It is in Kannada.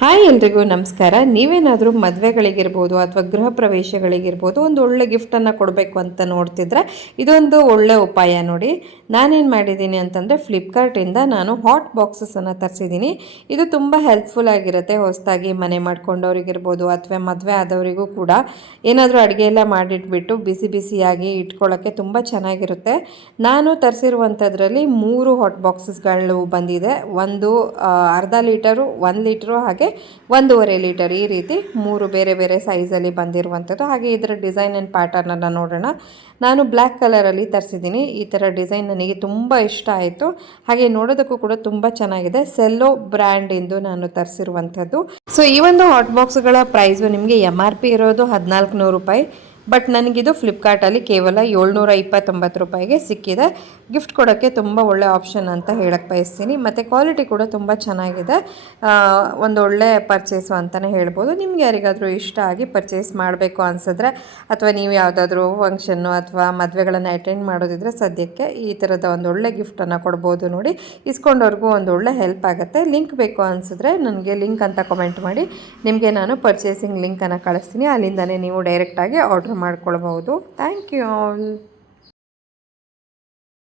ಹಾಯ್ ಎಲ್ರಿಗೂ ನಮಸ್ಕಾರ. ನೀವೇನಾದರೂ ಮದುವೆಗಳಿಗಿರ್ಬೋದು ಅಥವಾ ಗೃಹ ಪ್ರವೇಶಗಳಿಗಿರ್ಬೋದು ಒಂದು ಒಳ್ಳೆ ಗಿಫ್ಟನ್ನು ಕೊಡಬೇಕು ಅಂತ ನೋಡ್ತಿದ್ರೆ ಇದೊಂದು ಒಳ್ಳೆ ಉಪಾಯ ನೋಡಿ. ನಾನೇನು ಮಾಡಿದ್ದೀನಿ ಅಂತಂದರೆ ಫ್ಲಿಪ್ಕಾರ್ಟಿಂದ ನಾನು ಹಾಟ್ ಬಾಕ್ಸಸನ್ನು ತರಿಸಿದ್ದೀನಿ. ಇದು ತುಂಬ ಹೆಲ್ಪ್ಫುಲ್ ಆಗಿರುತ್ತೆ. ಹೊಸದಾಗಿ ಮನೆ ಮಾಡ್ಕೊಂಡವ್ರಿಗಿರ್ಬೋದು ಅಥವಾ ಮದುವೆ ಆದವರಿಗೂ ಕೂಡ ಏನಾದರೂ ಅಡುಗೆ ಎಲ್ಲ ಮಾಡಿಟ್ಬಿಟ್ಟು ಬಿಸಿ ಬಿಸಿಯಾಗಿ ಇಟ್ಕೊಳ್ಳೋಕ್ಕೆ ತುಂಬ ಚೆನ್ನಾಗಿರುತ್ತೆ. ನಾನು ತರಿಸಿರುವಂಥದ್ರಲ್ಲಿ 3 ಹಾಟ್ ಬಾಕ್ಸಸ್ಗಳು ಬಂದಿದೆ. ಒಂದು ಅರ್ಧ ಲೀಟರು, 1 ಲೀಟ್ರು ಹಾಗೆ 1.5 ಲೀಟರ್ ಈ ರೀತಿ 3 ಬೇರೆ ಬೇರೆ ಸೈಜಲ್ಲಿ ಬಂದಿರುವಂಥದ್ದು. ಹಾಗೆ ಇದರ ಡಿಸೈನ್ ಆ್ಯಂಡ್ ಪ್ಯಾಟರ್ನನ್ನು ನೋಡೋಣ. ನಾನು ಬ್ಲ್ಯಾಕ್ ಕಲರಲ್ಲಿ ತರಿಸಿದ್ದೀನಿ. ಈ ಥರ ಡಿಸೈನ್ ನನಗೆ ತುಂಬ ಇಷ್ಟ ಆಯಿತು. ಹಾಗೆ ನೋಡೋದಕ್ಕೂ ಕೂಡ ತುಂಬ ಚೆನ್ನಾಗಿದೆ. ಸೆಲ್ಲೋ ಬ್ರ್ಯಾಂಡಿಂದು ನಾನು ತರಿಸಿರುವಂಥದ್ದು. ಸೊ ಈ ಒಂದು ಹಾಟ್ ಬಾಕ್ಸ್ಗಳ ಪ್ರೈಸು ನಿಮಗೆ MRP ಇರೋದು 1400 ರೂಪಾಯಿ. ಬಟ್ ನನಗಿದು ಫ್ಲಿಪ್ಕಾರ್ಟಲ್ಲಿ ಕೇವಲ 729 ರೂಪಾಯಿಗೆ ಸಿಕ್ಕಿದೆ. ಗಿಫ್ಟ್ ಕೊಡೋಕ್ಕೆ ತುಂಬ ಒಳ್ಳೆ ಆಪ್ಷನ್ ಅಂತ ಹೇಳಕ್ಕೆ ಬಯಸ್ತೀನಿ. ಮತ್ತು ಕ್ವಾಲಿಟಿ ಕೂಡ ತುಂಬ ಚೆನ್ನಾಗಿದೆ. ಒಂದು ಒಳ್ಳೆ ಪರ್ಚೇಸು ಅಂತಲೇ ಹೇಳ್ಬೋದು. ನಿಮ್ಗೆ ಯಾರಿಗಾದರೂ ಇಷ್ಟ ಆಗಿ ಪರ್ಚೇಸ್ ಮಾಡಬೇಕು ಅನಿಸಿದ್ರೆ ಅಥವಾ ನೀವು ಯಾವುದಾದ್ರೂ ಫಂಕ್ಷನ್ನು ಅಥವಾ ಮದುವೆಗಳನ್ನು ಅಟೆಂಡ್ ಮಾಡೋದಿದ್ರೆ ಸದ್ಯಕ್ಕೆ ಈ ಥರದ ಒಂದು ಒಳ್ಳೆ ಗಿಫ್ಟನ್ನು ಕೊಡ್ಬೋದು ನೋಡಿ. ಇಸ್ಕೊಂಡವ್ರಿಗೂ ಒಂದು ಒಳ್ಳೆ ಹೆಲ್ಪ್ ಆಗುತ್ತೆ. ಲಿಂಕ್ ಬೇಕು ಅನಿಸಿದ್ರೆ ನನಗೆ ಲಿಂಕ್ ಅಂತ ಕಮೆಂಟ್ ಮಾಡಿ, ನಿಮಗೆ ನಾನು ಪರ್ಚೇಸಿಂಗ್ ಲಿಂಕನ್ನು ಕಳಿಸ್ತೀನಿ. ಅಲ್ಲಿಂದನೇ ನೀವು ಡೈರೆಕ್ಟಾಗಿ ಆರ್ಡ್ರ್ ಮಾಡ್ಕೊಳ್ಬಹುದು. Thank you all.